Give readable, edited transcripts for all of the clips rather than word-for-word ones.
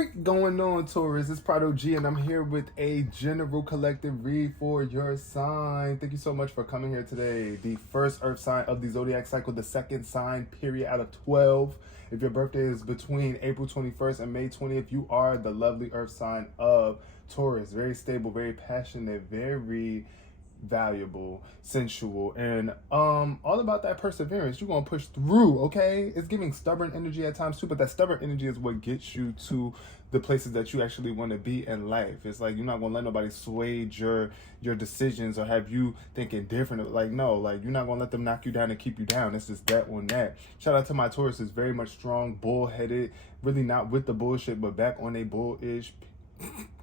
freak going on, Taurus? It's Prado G, and I'm here with a general collective read for your sign. Thank you so much for coming here today. The first earth sign of the zodiac cycle, the second sign, period, out of 12. If your birthday is between April 21st and May 20th, you are the lovely earth sign of Taurus. Very stable, very passionate, very valuable, sensual, and all about that perseverance. You're gonna push through, okay? It's giving stubborn energy at times too, but that stubborn energy is what gets you to the places that you actually want to be in life. It's like you're not gonna let nobody sway your decisions or have you thinking different. Like, no, like you're not gonna let them knock you down and keep you down. It's just that on that. Shout out to my Taurus, is very much strong, bull-headed, really not with the bullshit, but back on a bullish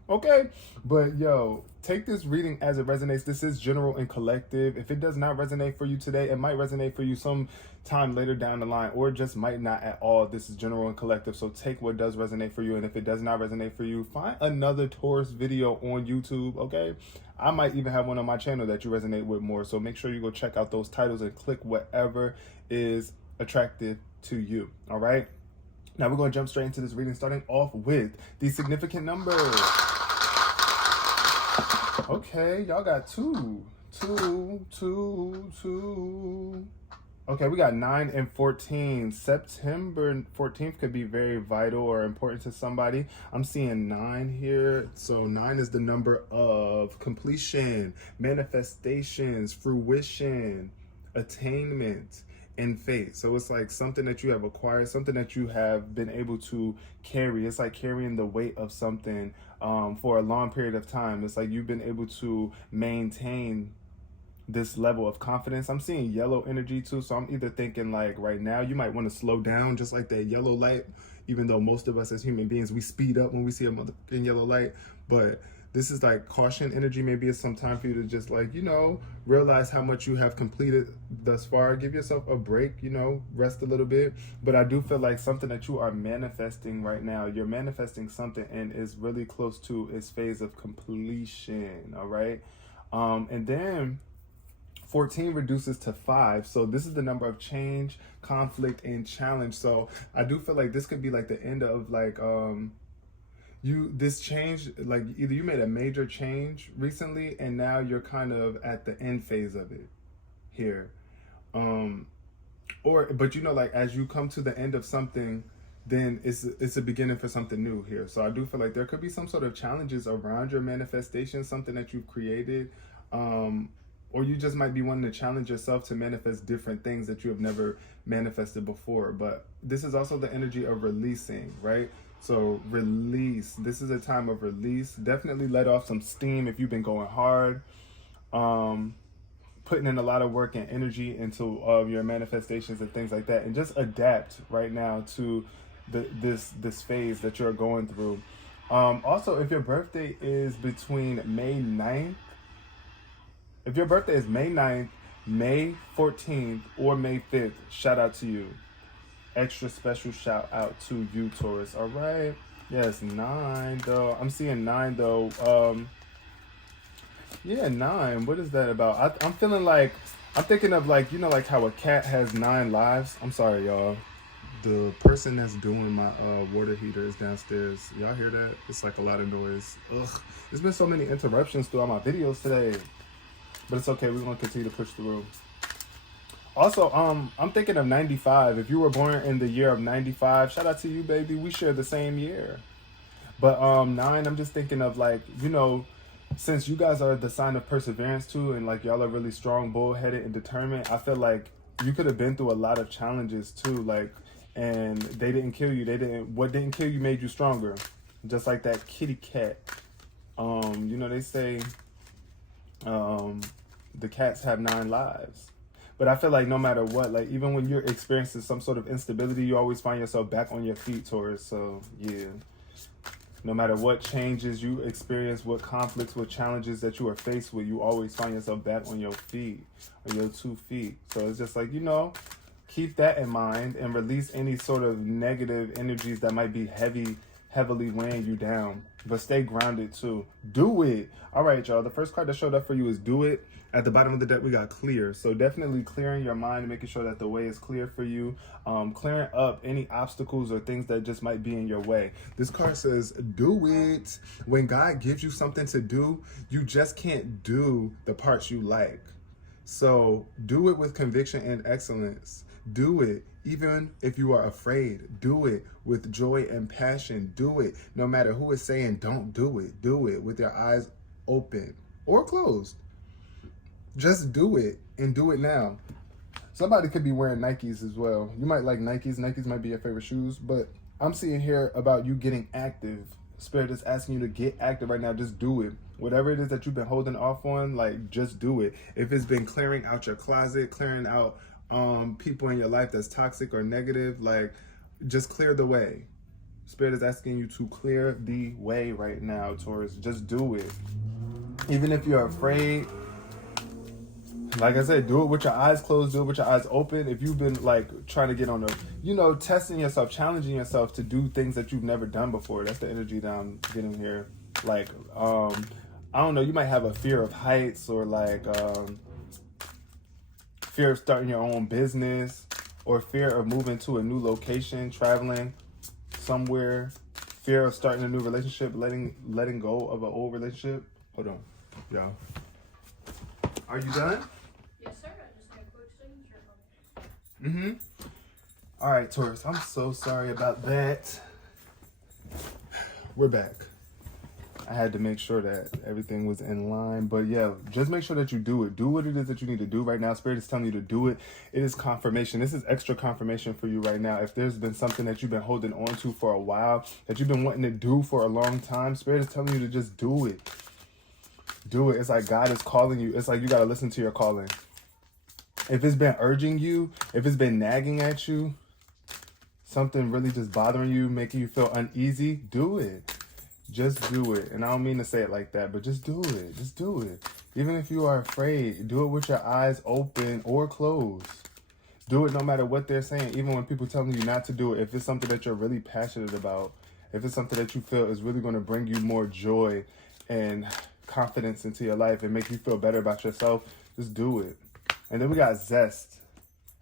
okay, but yo, take this reading as it resonates. This is general and collective. If it does not resonate for you today, it might resonate for you some time later down the line, or it just might not at all. This is general and collective, so take what does resonate for you, and if it does not resonate for you, find another Taurus video on YouTube, okay? I might even have one on my channel that you resonate with more, so make sure you go check out those titles and click whatever is attractive to you, all right? Now we're going to jump straight into this reading, starting off with the significant numbers. Okay, y'all got two. Okay, we got 9 and 14. September 14th could be very vital or important to somebody. I'm seeing 9 here. So 9 is the number of completion, manifestations, fruition, attainment, and faith. So it's like something that you have acquired, something that you have been able to carry. It's like carrying the weight of something for a long period of time. It's like you've been able to maintain this level of confidence. I'm seeing yellow energy too, so I'm either thinking like right now you might want to slow down, just like that yellow light, even though most of us as human beings, we speed up when we see a motherfucking yellow light. But this is like caution energy. Maybe it's some time for you to just like, you know, realize how much you have completed thus far. Give yourself a break, you know, rest a little bit. But I do feel like something that you are manifesting right now, you're manifesting something and is really close to its phase of completion, all right? And then 14 reduces to 5. So this is the number of change, conflict, and challenge. So I do feel like this could be like the end of like, this change, like either you made a major change recently and now you're kind of at the end phase of it here, but you know, like as you come to the end of something, then it's a beginning for something new here. So I do feel like there could be some sort of challenges around your manifestation, something that you've created, or you just might be wanting to challenge yourself to manifest different things that you have never manifested before. But this is also the energy of releasing, right? So release. This is a time of release. Definitely let off some steam if you've been going hard, putting in a lot of work and energy into your manifestations and things like that, and just adapt right now to this phase that you're going through. Also, if your birthday is between May 9th, if your birthday is May 9th, May 14th, or May 5th, shout out to you. Extra special shout out to you, Taurus. All right. Yes, 9 though. I'm seeing 9 though. Yeah, 9. What is that about? I'm feeling like, I'm thinking of like, you know, like how a cat has 9 lives. I'm sorry, y'all. The person that's doing my water heater is downstairs. Y'all hear that? It's like a lot of noise. Ugh. There's been so many interruptions throughout my videos today. But it's okay. We're going to continue to push through. Also, I'm thinking of 95. If you were born in the year of 95, shout out to you, baby. We share the same year. But 9, I'm just thinking of like, you know, since you guys are the sign of perseverance too, and like y'all are really strong, bull-headed, and determined, I feel like you could have been through a lot of challenges too, like, and they didn't kill you. What didn't kill you made you stronger. Just like that kitty cat. You know, they say the cats have 9 lives. But I feel like no matter what, like even when you're experiencing some sort of instability, you always find yourself back on your feet, Taurus. So yeah, no matter what changes you experience, what conflicts, what challenges that you are faced with, you always find yourself back on your feet, on your 2 feet. So it's just like, you know, keep that in mind and release any sort of negative energies that might be heavy heavily weighing you down. But stay grounded too. Do it. All right, y'all. The first card that showed up for you is do it. At the bottom of the deck, we got clear. So definitely clearing your mind and making sure that the way is clear for you. Clearing up any obstacles or things that just might be in your way. This card says, do it. When God gives you something to do, you just can't do the parts you like. So do it with conviction and excellence. Do it even if you are afraid. Do it with joy and passion. Do it no matter who is saying don't do it. Do it with your eyes open or closed. Just do it and do it now. Somebody could be wearing Nikes as well. You might like Nikes. Nikes might be your favorite shoes, but I'm seeing here about you getting active. Spirit is asking you to get active right now. Just do it. Whatever it is that you've been holding off on, like, just do it. If it's been clearing out your closet, clearing out people in your life that's toxic or negative, like, just clear the way. Spirit is asking you to clear the way right now, Taurus. Just do it. Even if you're afraid, like I said, do it with your eyes closed, do it with your eyes open. If you've been like trying to get on a, testing yourself, challenging yourself to do things that you've never done before. That's the energy that I'm getting here. Like, I don't know, you might have a fear of heights or like fear of starting your own business or fear of moving to a new location, traveling somewhere, fear of starting a new relationship, letting go of an old relationship. Hold on, y'all. Are you done? Yes, sir. I just got a quick signature on it. All right, Taurus. I'm so sorry about that. We're back. I had to make sure that everything was in line. But yeah, just make sure that you do it. Do what it is that you need to do right now. Spirit is telling you to do it. It is confirmation. This is extra confirmation for you right now. If there's been something that you've been holding on to for a while, that you've been wanting to do for a long time, Spirit is telling you to just do it. Do it. It's like God is calling you. It's like you got to listen to your calling. If it's been urging you, if it's been nagging at you, something really just bothering you, making you feel uneasy, do it. Just do it. And I don't mean to say it like that, but just do it. Just do it. Even if you are afraid, do it with your eyes open or closed. Do it no matter what they're saying, even when people telling you not to do it. If it's something that you're really passionate about, if it's something that you feel is really going to bring you more joy and confidence into your life and make you feel better about yourself, just do it. And then we got zest.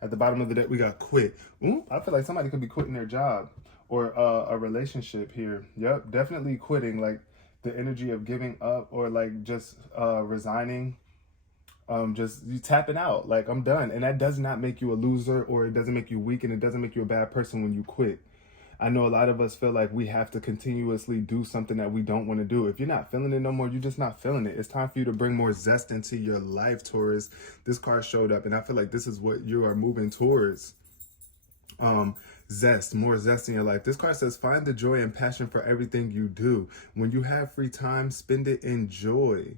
At the bottom of the deck, we got quit. I feel like somebody could be quitting their job or a relationship here. Yep, definitely quitting, like the energy of giving up or like just resigning. Just you tapping out, like I'm done. And that does not make you a loser or it doesn't make you weak and it doesn't make you a bad person when you quit. I know a lot of us feel like we have to continuously do something that we don't want to do. If you're not feeling it no more, you're just not feeling it. It's time for you to bring more zest into your life, Taurus. This card showed up, and I feel like this is what you are moving towards. Zest, more zest in your life. This card says, find the joy and passion for everything you do. When you have free time, spend it in joy.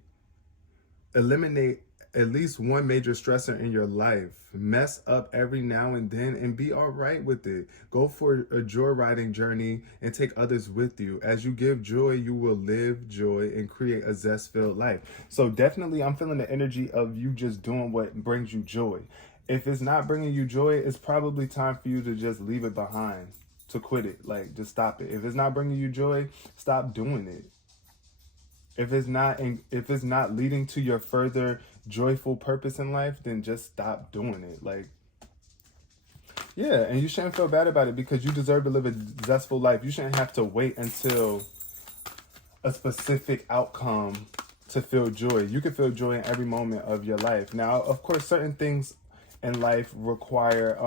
Eliminate at least one major stressor in your life. Mess up every now and then and be all right with it. Go for a joyriding journey and take others with you. As you give joy, you will live joy and create a zest-filled life. So definitely I'm feeling the energy of you just doing what brings you joy. If it's not bringing you joy, it's probably time for you to just leave it behind, to quit it. Like, just stop it. If it's not bringing you joy, stop doing it. If it's not leading to your further joyful purpose in life, then just stop doing it. Like, yeah, and you shouldn't feel bad about it because you deserve to live a zestful life. You shouldn't have to wait until a specific outcome to feel joy. You can feel joy in every moment of your life. Now, of course, certain things in life require,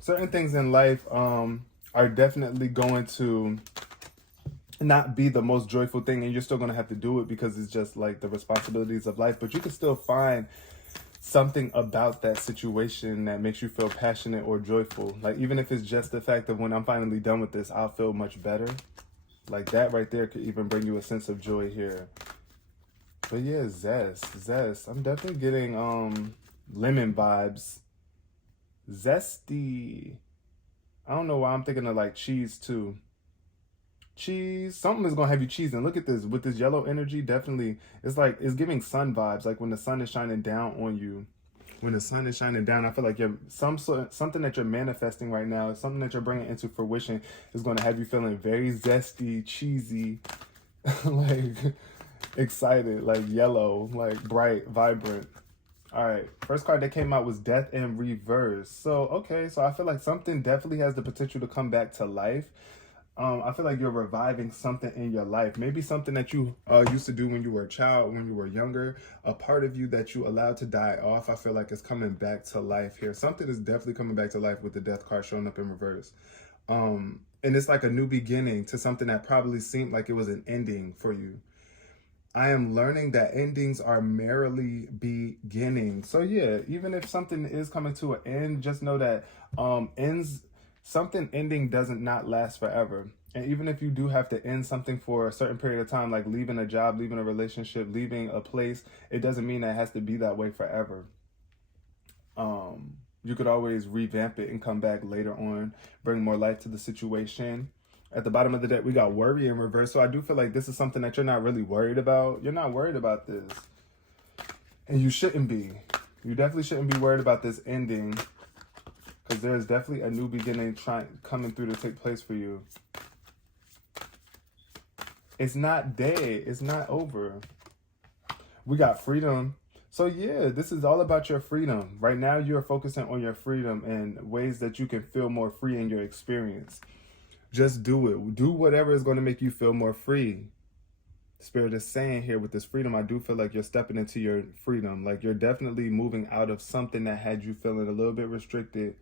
certain things in life are definitely going to not be the most joyful thing, and you're still going to have to do it because it's just like the responsibilities of life. But you can still find something about that situation that makes you feel passionate or joyful. Like, even if it's just the fact that when I'm finally done with this, I'll feel much better. Like, that right there could even bring you a sense of joy here. But yeah, zest. I'm definitely getting lemon vibes. Zesty. I don't know why I'm thinking of like cheese too. Cheese. Something is gonna have you cheesing. Look at this. With this yellow energy, definitely it's giving sun vibes, like when the sun is shining down on you. when the sun is shining down, I feel like you're something that you're manifesting right now, something that you're bringing into fruition is going to have you feeling very zesty, cheesy, like excited, like yellow, like bright, vibrant. All right, first card that came out was Death in Reverse. So, okay, so I feel like something definitely has the potential to come back to life. I feel like you're reviving something in your life. Maybe something that you used to do when you were a child, when you were younger. A part of you that you allowed to die off, I feel like is coming back to life here. Something is definitely coming back to life with the Death card showing up in reverse. And it's like a new beginning to something that probably seemed like it was an ending for you. I am learning that endings are merely beginnings. So yeah, even if something is coming to an end, just know that something ending doesn't not last forever. And even if you do have to end something for a certain period of time, like leaving a job, leaving a relationship, leaving a place, it doesn't mean that it has to be that way forever. You could always revamp it and come back later on, bring more life to the situation. At the bottom of the deck, we got worry in reverse. So I do feel like this is something that you're not really worried about. You're not worried about this. And you shouldn't be. You definitely shouldn't be worried about this ending, because there's definitely a new beginning coming through to take place for you. It's not dead. It's not over. We got freedom. So yeah, this is all about your freedom. Right now, you're focusing on your freedom and ways that you can feel more free in your experience. Just do it. Do whatever is going to make you feel more free. Spirit is saying here with this freedom, I do feel like you're stepping into your freedom. Like you're definitely moving out of something that had you feeling a little bit restricted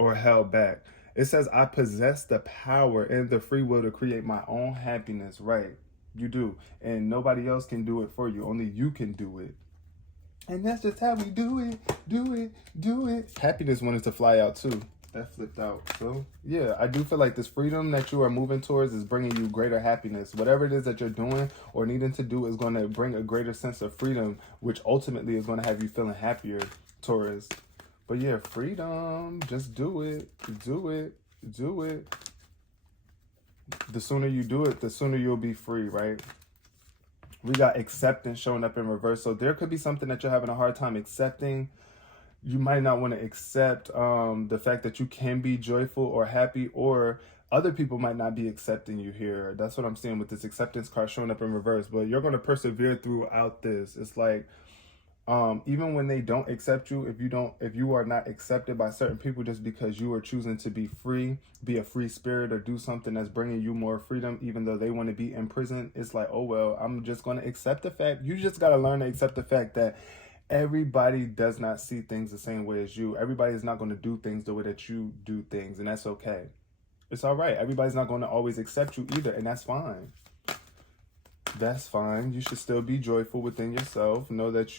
or held back. It says, I possess the power and the free will to create my own happiness. Right. You do. And nobody else can do it for you. Only you can do it. And that's just how we do it. Do it. Do it. Happiness wanted to fly out too. That flipped out. So yeah, I do feel like this freedom that you are moving towards is bringing you greater happiness. Whatever it is that you're doing or needing to do is going to bring a greater sense of freedom, which ultimately is going to have you feeling happier, Taurus. But yeah, freedom. Just do it. Do it. Do it. The sooner you do it, the sooner you'll be free, right? We got acceptance showing up in reverse. So there could be something that you're having a hard time accepting. You might not want to accept the fact that you can be joyful or happy, or other people might not be accepting you here. That's what I'm seeing with this acceptance card showing up in reverse. But you're going to persevere throughout this. It's like even when they don't accept you, if you are not accepted by certain people just because you are choosing to be free, be a free spirit, or do something that's bringing you more freedom, even though they want to be in prison, it's like, oh, well, I'm just going to accept the fact. You just got to learn to accept the fact that everybody does not see things the same way as you. Everybody is not going to do things the way that you do things, and that's okay. It's all right. Everybody's not going to always accept you either, and that's fine. That's fine. You should still be joyful within yourself. Know that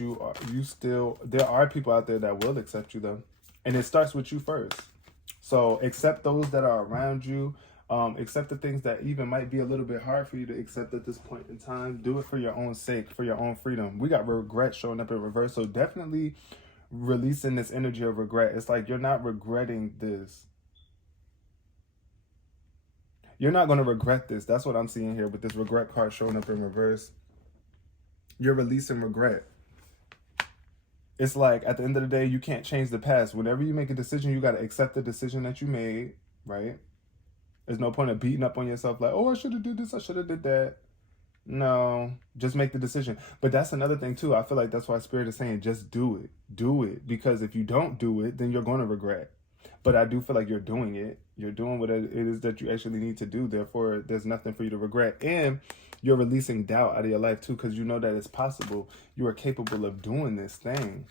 there are people out there that will accept you though. And it starts with you first. So accept those that are around you. Accept the things that even might be a little bit hard for you to accept at this point in time. Do it for your own sake, for your own freedom. We got regret showing up in reverse. So definitely releasing this energy of regret. It's like you're not regretting this. You're not going to regret this. That's what I'm seeing here with this regret card showing up in reverse. You're releasing regret. It's like at the end of the day, you can't change the past. Whenever you make a decision, you got to accept the decision that you made, right? There's no point of beating up on yourself like, oh, I should have did this, I should have did that. No, just make the decision. But that's another thing too. I feel like that's why Spirit is saying just do it. Do it. Because if you don't do it, then you're going to regret. But I do feel like you're doing it. You're doing what it is that you actually need to do. Therefore, there's nothing for you to regret. And you're releasing doubt out of your life too, because you know that it's possible. You are capable of doing this thing.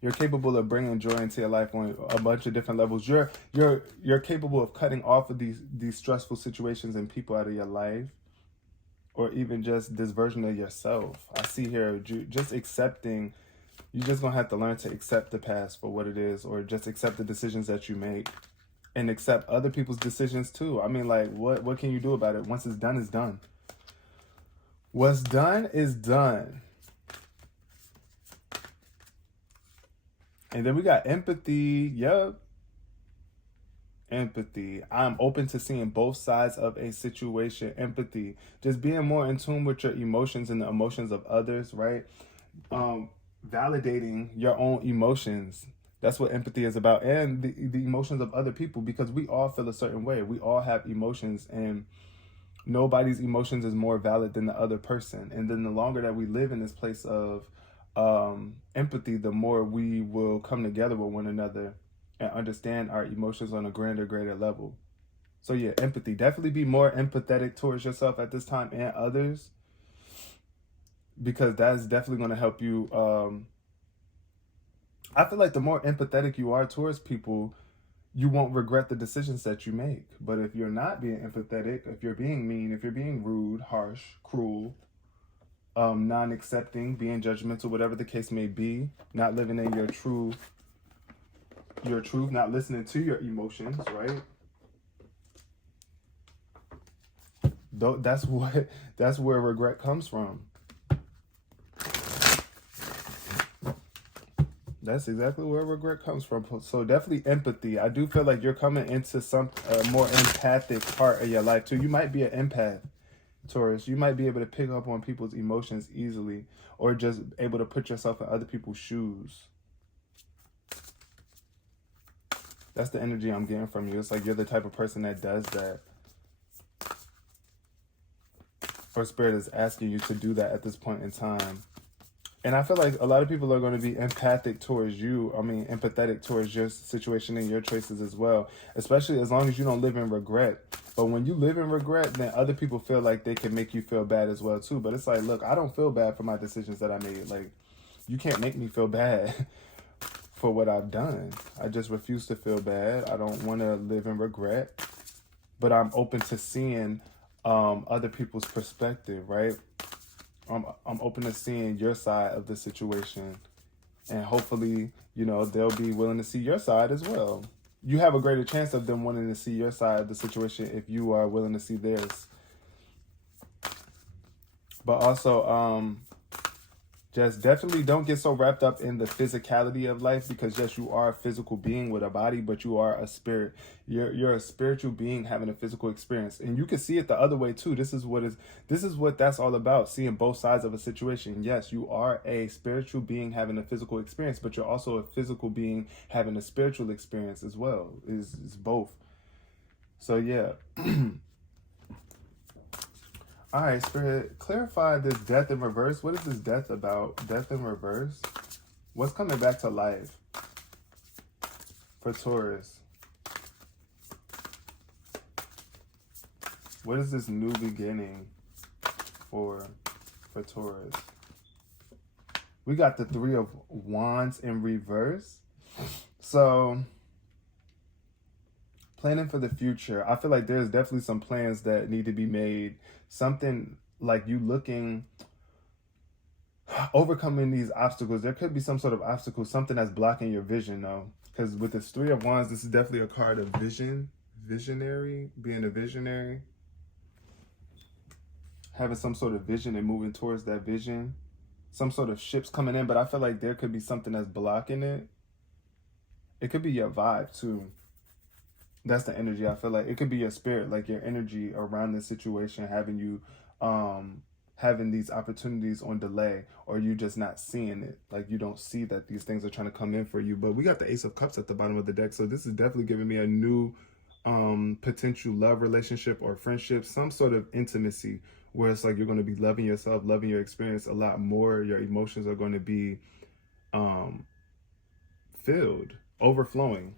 You're capable of bringing joy into your life on a bunch of different levels. You're capable of cutting off of these stressful situations and people out of your life, or even just this version of yourself. I see here just accepting. You're just going to have to learn to accept the past for what it is, or just accept the decisions that you make and accept other people's decisions too. I mean, like, what can you do about it? Once it's done, it's done. What's done is done. And then we got empathy. Yep. Empathy. I'm open to seeing both sides of a situation. Empathy. Just being more in tune with your emotions and the emotions of others, right? validating your own emotions. That's what empathy is about, and the emotions of other people, because we all feel a certain way. We all have emotions, and nobody's emotions is more valid than the other person. And then the longer that we live in this place of empathy, the more we will come together with one another and understand our emotions on a greater level. So yeah, empathy. Definitely be more empathetic towards yourself at this time and others, because that's definitely going to help you. I feel like the more empathetic you are towards people, you won't regret the decisions that you make. But if you're not being empathetic, if you're being mean, if you're being rude, harsh, cruel, non-accepting, being judgmental, whatever the case may be, not living in your truth, not listening to your emotions, right? That's where regret comes from. That's exactly where regret comes from. So definitely empathy. I do feel like you're coming into some more empathic part of your life too. You might be an empath, Taurus. You might be able to pick up on people's emotions easily, or just able to put yourself in other people's shoes. That's the energy I'm getting from you. It's like you're the type of person that does that. Or Spirit is asking you to do that at this point in time. And I feel like a lot of people are going to be empathic towards you. I mean, empathetic towards your situation and your choices as well. Especially as long as you don't live in regret. But when you live in regret, then other people feel like they can make you feel bad as well too. But it's like, look, I don't feel bad for my decisions that I made. Like, you can't make me feel bad for what I've done. I just refuse to feel bad. I don't want to live in regret. But I'm open to seeing other people's perspective, right? I'm open to seeing your side of the situation, and hopefully, you know, they'll be willing to see your side as well. You have a greater chance of them wanting to see your side of the situation if you are willing to see theirs. But also, just definitely don't get so wrapped up in the physicality of life, because yes, you are a physical being with a body, but you are a spirit. You're a spiritual being having a physical experience, and you can see it the other way too. This is what that's all about, seeing both sides of a situation. Yes, you are a spiritual being having a physical experience, but you're also a physical being having a spiritual experience as well. Is both. So yeah. All right, Spirit, clarify this death in reverse. What is this death about? Death in reverse? What's coming back to life for Taurus? What is this new beginning for Taurus? We got the Three of Wands in reverse. So, planning for the future. I feel like there's definitely some plans that need to be made. Something like you looking, overcoming these obstacles. There could be some sort of obstacle, something that's blocking your vision though. Because with this Three of Wands, this is definitely a card of vision, visionary, being a visionary. Having some sort of vision and moving towards that vision. Some sort of ships coming in, but I feel like there could be something that's blocking it. It could be your vibe too. That's the energy. I feel like it could be your spirit, like your energy around this situation, having you having these opportunities on delay, or you just not seeing it. Like you don't see that these things are trying to come in for you. But we got the Ace of Cups at the bottom of the deck, so this is definitely giving me a new potential love relationship or friendship, some sort of intimacy where it's like you're going to be loving yourself, loving your experience a lot more. Your emotions are going to be filled, overflowing.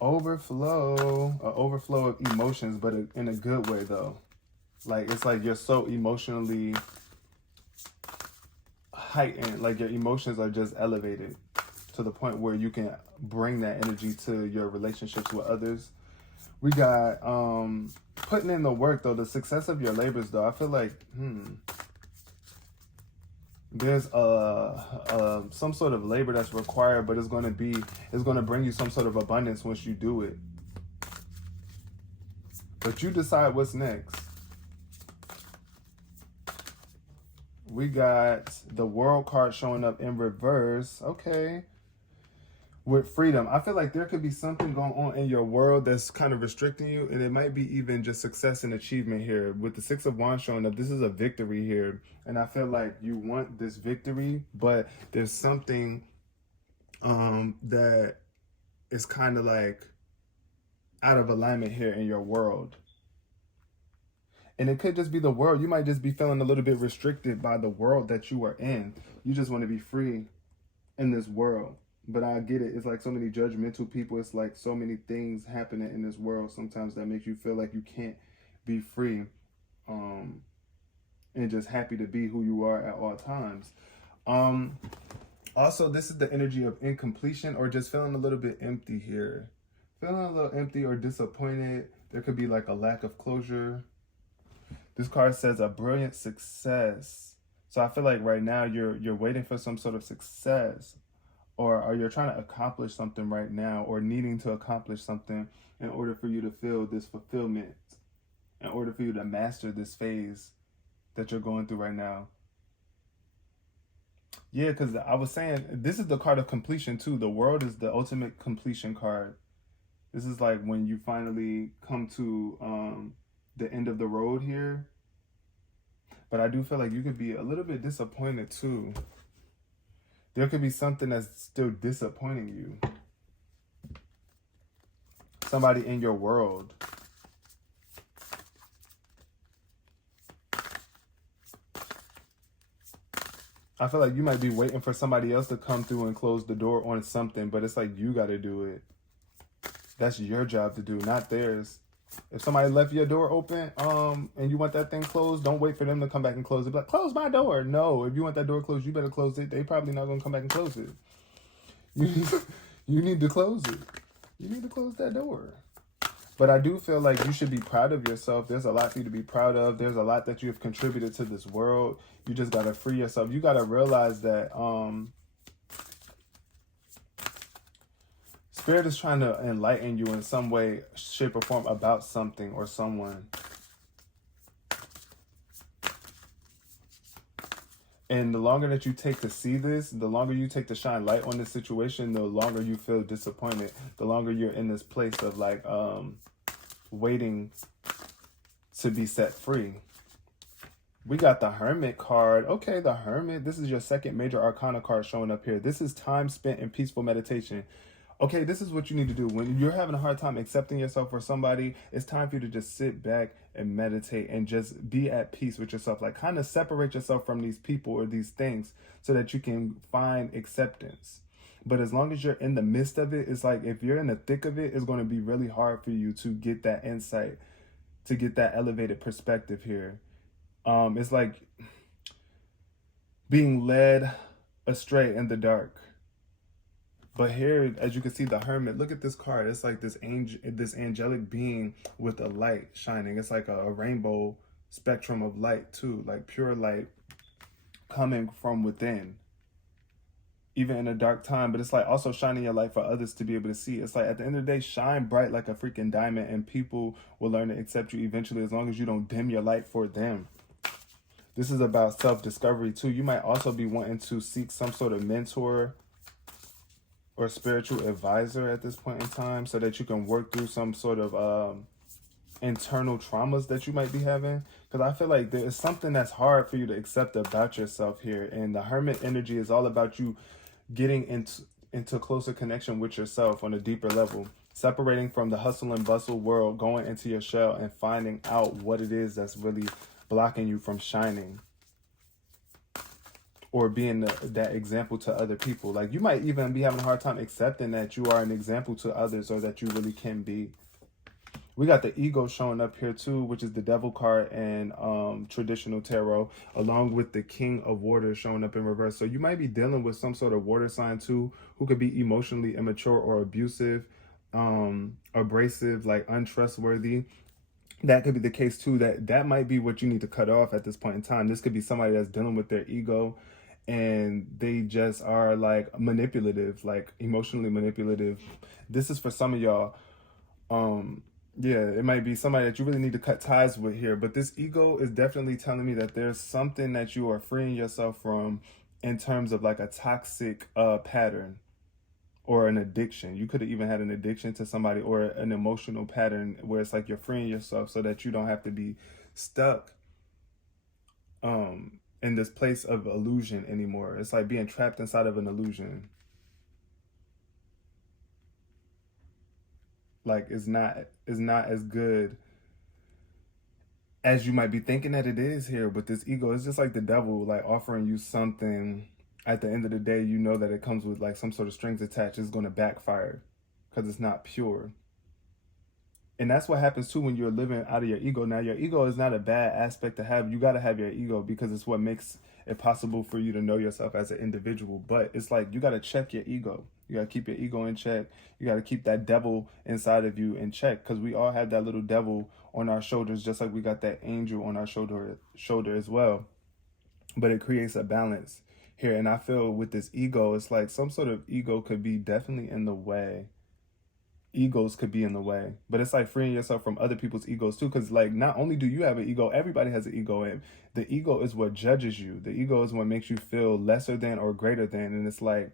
Overflow of emotions, but in a good way though. Like it's like you're so emotionally heightened, like your emotions are just elevated to the point where you can bring that energy to your relationships with others. We got putting in the work though, the success of your labors though. I feel like there's some sort of labor that's required, but it's going to bring you some sort of abundance once you do it. But you decide what's next. We got the World card showing up in reverse. Okay. with freedom. I feel like there could be something going on in your world that's kind of restricting you, and it might be even just success and achievement here. With the Six of Wands showing up, this is a victory here, and I feel like you want this victory, but there's something that is kind of like out of alignment here in your world. And it could just be the world. You might just be feeling a little bit restricted by the world that you are in. You just want to be free in this world. But I get it. It's like so many judgmental people. It's like so many things happening in this world sometimes that make you feel like you can't be free and just happy to be who you are at all times. Also, this is the energy of incompletion or just feeling a little bit empty here. Feeling a little empty or disappointed. There could be like a lack of closure. This card says a brilliant success. So I feel like right now you're waiting for some sort of success, or you're trying to accomplish something right now, or needing to accomplish something in order for you to feel this fulfillment, in order for you to master this phase that you're going through right now. Yeah, because I was saying, this is the card of completion too. The world is the ultimate completion card. This is like when you finally come to the end of the road here. But I do feel like you could be a little bit disappointed too. There could be something that's still disappointing you. Somebody in your world. I feel like you might be waiting for somebody else to come through and close the door on something, but it's like you got to do it. That's your job to do, not theirs. If somebody left your door open and you want that thing closed, don't wait for them to come back and close it. Be like, close my door. No, if you want that door closed, you better close it. They probably not going to come back and close it. You need to close it. You need to close that door. But I do feel like you should be proud of yourself. There's a lot for you to be proud of. There's a lot that you have contributed to this world. You just got to free yourself. You got to realize that Spirit is trying to enlighten you in some way, shape, or form about something or someone. And the longer that you take to see this, the longer you take to shine light on this situation, the longer you feel disappointed, the longer you're in this place of like waiting to be set free. We got the Hermit card. Okay, the Hermit. This is your second major arcana card showing up here. This is time spent in peaceful meditation. Okay, this is what you need to do. When you're having a hard time accepting yourself for somebody, it's time for you to just sit back and meditate and just be at peace with yourself. Like kind of separate yourself from these people or these things so that you can find acceptance. But as long as you're in the midst of it, it's like if you're in the thick of it, it's going to be really hard for you to get that insight, to get that elevated perspective here. It's like being led astray in the dark. But here, as you can see, the Hermit, look at this card. It's like this angelic being with a light shining. It's like a rainbow spectrum of light too, like pure light coming from within, even in a dark time. But it's like also shining your light for others to be able to see. It's like at the end of the day, shine bright like a freaking diamond, and people will learn to accept you eventually as long as you don't dim your light for them. This is about self-discovery too. You might also be wanting to seek some sort of mentor or spiritual advisor at this point in time so that you can work through some sort of internal traumas that you might be having. Because I feel like there is something that's hard for you to accept about yourself here. And the Hermit energy is all about you getting into closer connection with yourself on a deeper level. Separating from the hustle and bustle world, going into your shell and finding out what it is that's really blocking you from shining. Or being that example to other people. Like you might even be having a hard time accepting that you are an example to others or that you really can be. We got the Ego showing up here too, which is the Devil card in traditional tarot, along with the King of Water showing up in reverse. So you might be dealing with some sort of water sign too, who could be emotionally immature or abusive, abrasive, like untrustworthy. That could be the case too. That might be what you need to cut off at this point in time. This could be somebody that's dealing with their ego and they just are like manipulative, like emotionally manipulative. This is for some of y'all. Yeah, it might be somebody that you really need to cut ties with here. But this ego is definitely telling me that there's something that you are freeing yourself from in terms of like a toxic pattern or an addiction. You could have even had an addiction to somebody, or an emotional pattern where it's like you're freeing yourself so that you don't have to be stuck in this place of illusion anymore. It's like being trapped inside of an illusion. Like it's not as good as you might be thinking that it is here with this ego. It's just like the devil like offering you something. At the end of the day, you know that it comes with like some sort of strings attached. It's going to backfire because it's not pure. And that's what happens too when you're living out of your ego. Now, your ego is not a bad aspect to have. You got to have your ego because it's what makes it possible for you to know yourself as an individual. But it's like you got to check your ego. You got to keep your ego in check. You got to keep that devil inside of you in check, because we all have that little devil on our shoulders, just like we got that angel on our shoulder as well. But it creates a balance here. And I feel with this ego, it's like some sort of ego could be definitely in the way. Egos could be in the way, but it's like freeing yourself from other people's egos too, because like not only do you have an ego, everybody has an ego, and the ego is what judges you. The ego is what makes you feel lesser than or greater than. And it's like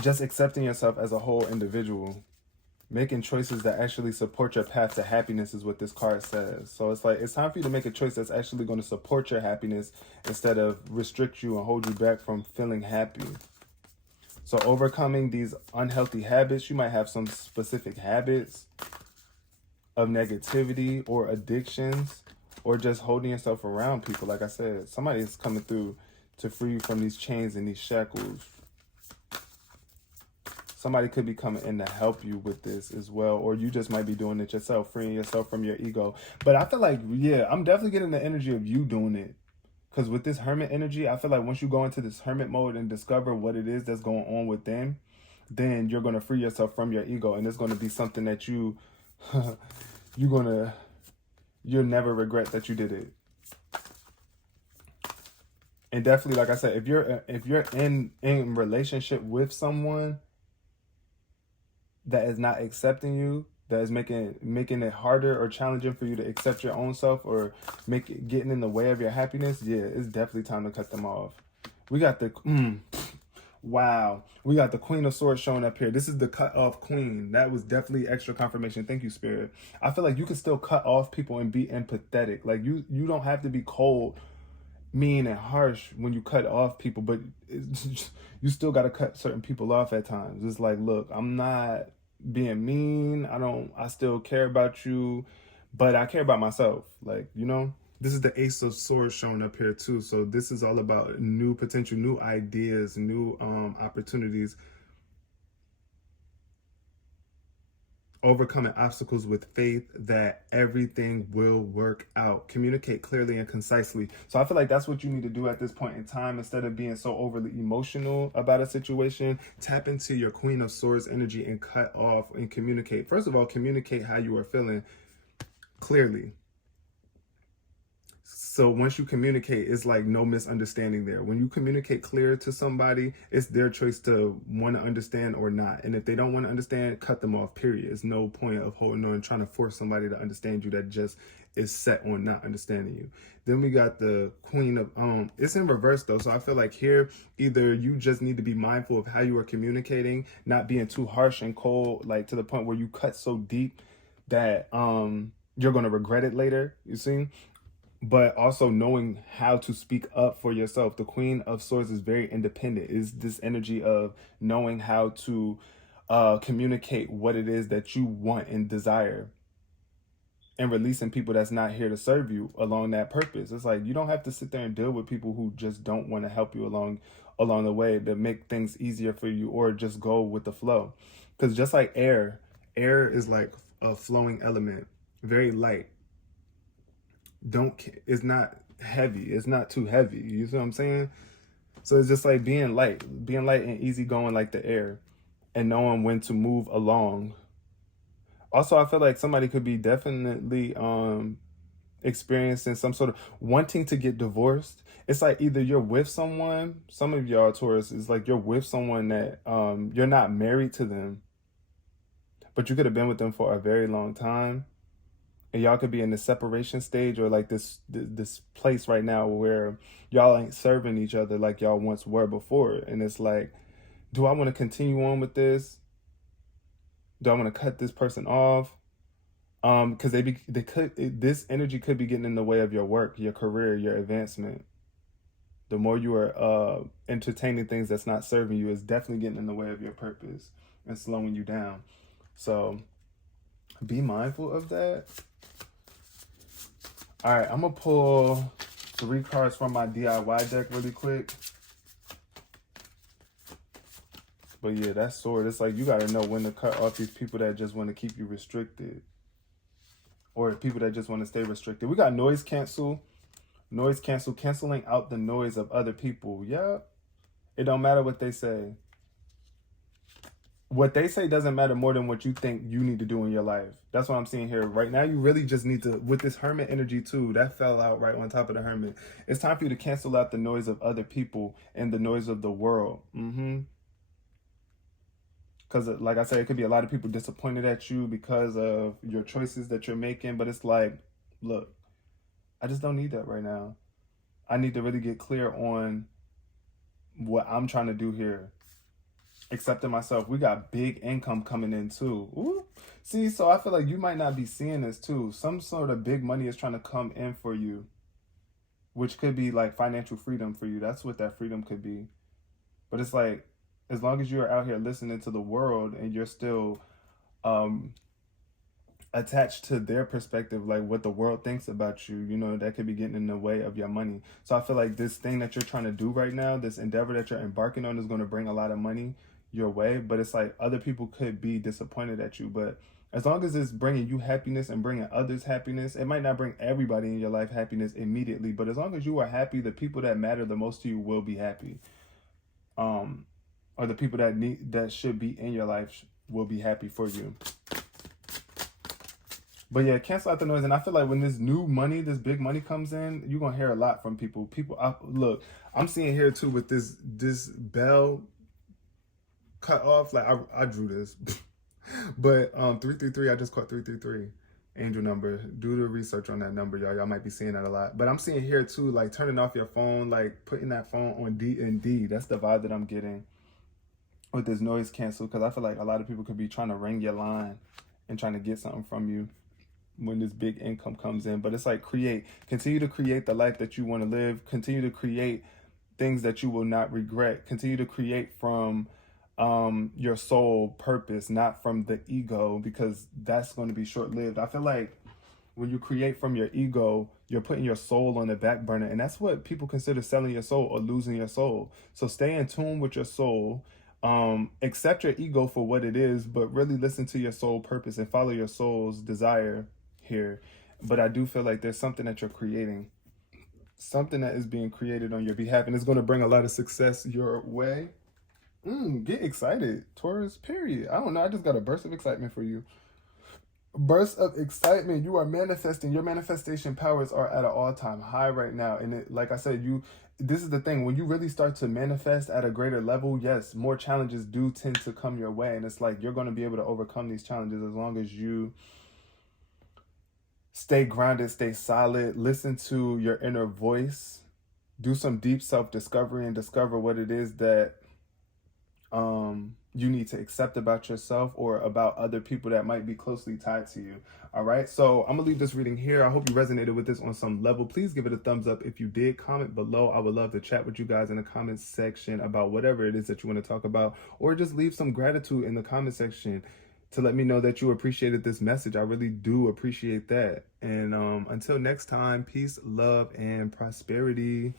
just accepting yourself as a whole individual, making choices that actually support your path to happiness is what this card says. So it's like it's time for you to make a choice that's actually going to support your happiness instead of restrict you and hold you back from feeling happy. So overcoming these unhealthy habits, you might have some specific habits of negativity or addictions, or just holding yourself around people. Like I said, somebody is coming through to free you from these chains and these shackles. Somebody could be coming in to help you with this as well, or you just might be doing it yourself, freeing yourself from your ego. But I feel like, yeah, I'm definitely getting the energy of you doing it. Because with this hermit energy, I feel like once you go into this hermit mode and discover what it is that's going on within, then you're going to free yourself from your ego. And it's going to be something that you'll never regret that you did it. And definitely, like I said, if you're in relationship with someone that is not accepting you, that is making it harder or challenging for you to accept your own self, or getting in the way of your happiness, yeah, it's definitely time to cut them off. We got the wow, we got the Queen of Swords showing up here. This is the cut off queen. That was definitely extra confirmation. Thank you, Spirit. I feel like you can still cut off people and be empathetic. Like you don't have to be cold, mean, and harsh when you cut off people, but you still got to cut certain people off at times. It's like, look, I'm not being mean. I still care about you, but I care about myself. Like, you know, this is the Ace of Swords showing up here too. So this is all about new potential, new ideas, new opportunities, overcoming obstacles with faith that everything will work out. Communicate clearly and concisely. So I feel like that's what you need to do at this point in time. Instead of being so overly emotional about a situation, tap into your Queen of Swords energy and cut off and communicate. First of all, communicate how you are feeling clearly. So once you communicate, it's like no misunderstanding there. When you communicate clear to somebody, it's their choice to want to understand or not. And if they don't want to understand, cut them off, period. There's no point of holding on and trying to force somebody to understand you that just is set on not understanding you. Then we got the Queen of, it's in reverse though. So I feel like here, either you just need to be mindful of how you are communicating, not being too harsh and cold, like to the point where you cut so deep that you're going to regret it later, you see? But also knowing how to speak up for yourself. The Queen of Swords is very independent. Is this energy of knowing how to communicate what it is that you want and desire, and releasing people that's not here to serve you along that purpose. It's like you don't have to sit there and deal with people who just don't want to help you along the way, to make things easier for you, or just go with the flow. Because just like air is like a flowing element, very light. It's not heavy. It's not too heavy. You see what I'm saying? So it's just like being light and easy going like the air, and knowing when to move along. Also, I feel like somebody could be definitely experiencing some sort of wanting to get divorced. It's like either you're with someone, some of y'all Taurus, is like you're with someone that you're not married to them, but you could have been with them for a very long time. And y'all could be in the separation stage, or like this place right now where y'all ain't serving each other like y'all once were before. And it's like, do I want to continue on with this? Do I want to cut this person off? Because this energy could be getting in the way of your work, your career, your advancement. The more you are entertaining things that's not serving you, is definitely getting in the way of your purpose and slowing you down. So be mindful of that. All right, I'm gonna pull 3 cards from my DIY deck really quick. But yeah, that sword, it's like you gotta know when to cut off these people that just want to keep you restricted, or people that just want to stay restricted. We got noise cancel. Noise cancel, canceling out the noise of other people. Yeah, it don't matter what they say. What they say doesn't matter more than what you think you need to do in your life. That's what I'm seeing here. Right now, you really just need to, with this Hermit energy too, that fell out right on top of the Hermit. It's time for you to cancel out the noise of other people and the noise of the world. Because like I said, it could be a lot of people disappointed at you because of your choices that you're making. But it's like, look, I just don't need that right now. I need to really get clear on what I'm trying to do here. Accepting myself. We got big income coming in too. Ooh. See, so I feel like you might not be seeing this too. Some sort of big money is trying to come in for you, which could be like financial freedom for you. That's what that freedom could be. But it's like, as long as you're out here listening to the world and you're still attached to their perspective, like what the world thinks about you, you know, that could be getting in the way of your money. So I feel like this thing that you're trying to do right now, this endeavor that you're embarking on, is going to bring a lot of money your way. But it's like other people could be disappointed at you. But as long as it's bringing you happiness and bringing others happiness, it might not bring everybody in your life happiness immediately, but as long as you are happy, the people that matter the most to you will be happy. Or the people that should be in your life will be happy for you. But yeah, cancel out the noise. And I feel like when this new money, this big money comes in, you're going to hear a lot from people. Look, I'm seeing here too with this bell cut off. Like I drew this. But 333, I just caught 333. Angel number. Do the research on that number, y'all. Y'all might be seeing that a lot. But I'm seeing here too, like turning off your phone, like putting that phone on D&D. That's the vibe that I'm getting with this noise cancel. Because I feel like a lot of people could be trying to ring your line and trying to get something from you when this big income comes in. But it's like continue to create the life that you want to live. Continue to create things that you will not regret. Continue to create from your soul purpose, not from the ego, because that's going to be short-lived. I feel like when you create from your ego, you're putting your soul on the back burner, and that's what people consider selling your soul or losing your soul. So stay in tune with your soul. Accept your ego for what it is, but really listen to your soul purpose and follow your soul's desire here. But I do feel like there's something that you're creating, something that is being created on your behalf, and it's going to bring a lot of success your way. Get excited, Taurus, period. I don't know, I just got a burst of excitement for you. Burst of excitement. You are manifesting. Your manifestation powers are at an all-time high right now. And like I said, this is the thing. When you really start to manifest at a greater level, yes, more challenges do tend to come your way. And it's like you're going to be able to overcome these challenges as long as you stay grounded, stay solid, listen to your inner voice, do some deep self-discovery and discover what it is that you need to accept about yourself or about other people that might be closely tied to you. All right, so I'm gonna leave this reading here. I hope you resonated with this on some level. Please give it a thumbs up if you did. Comment below. I would love to chat with you guys in the comment section about whatever it is that you want to talk about, or just leave some gratitude in the comment section to let me know that you appreciated this message. I really do appreciate that. And until next time, peace, love, and prosperity.